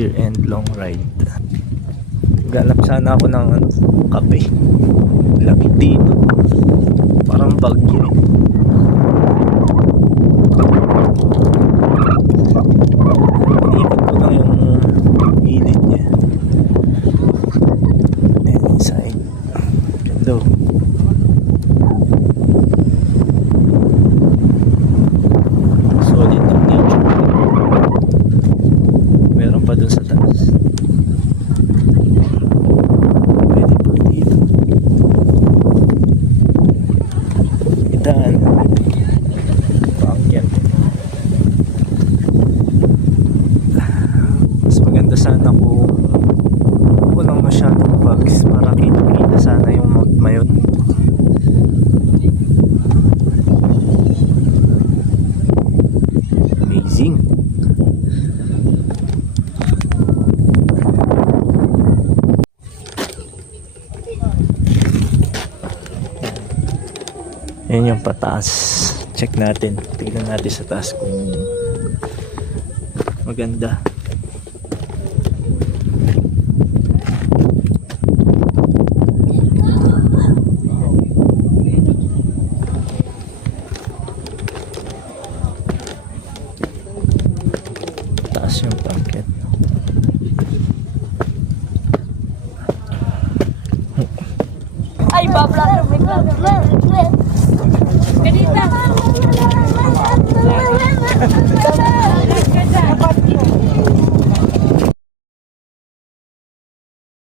year-end long ride. Ganap sana ako ng kape. Lamig dito. Parang bagyo. Iikot ko lang yung gilid niya. And inside. Ganda. Solid ang nature. Meron pa dun sa taas. Pwede po dito. Itaan. Pangyan. Mas maganda sana kung walang masyadong bugs para kita-kita sana yung Mount Mayon. Amazing. Yan yung pataas. Check natin. Tignan natin sa taas kung maganda. Taas yung tangkit. Ay, babla.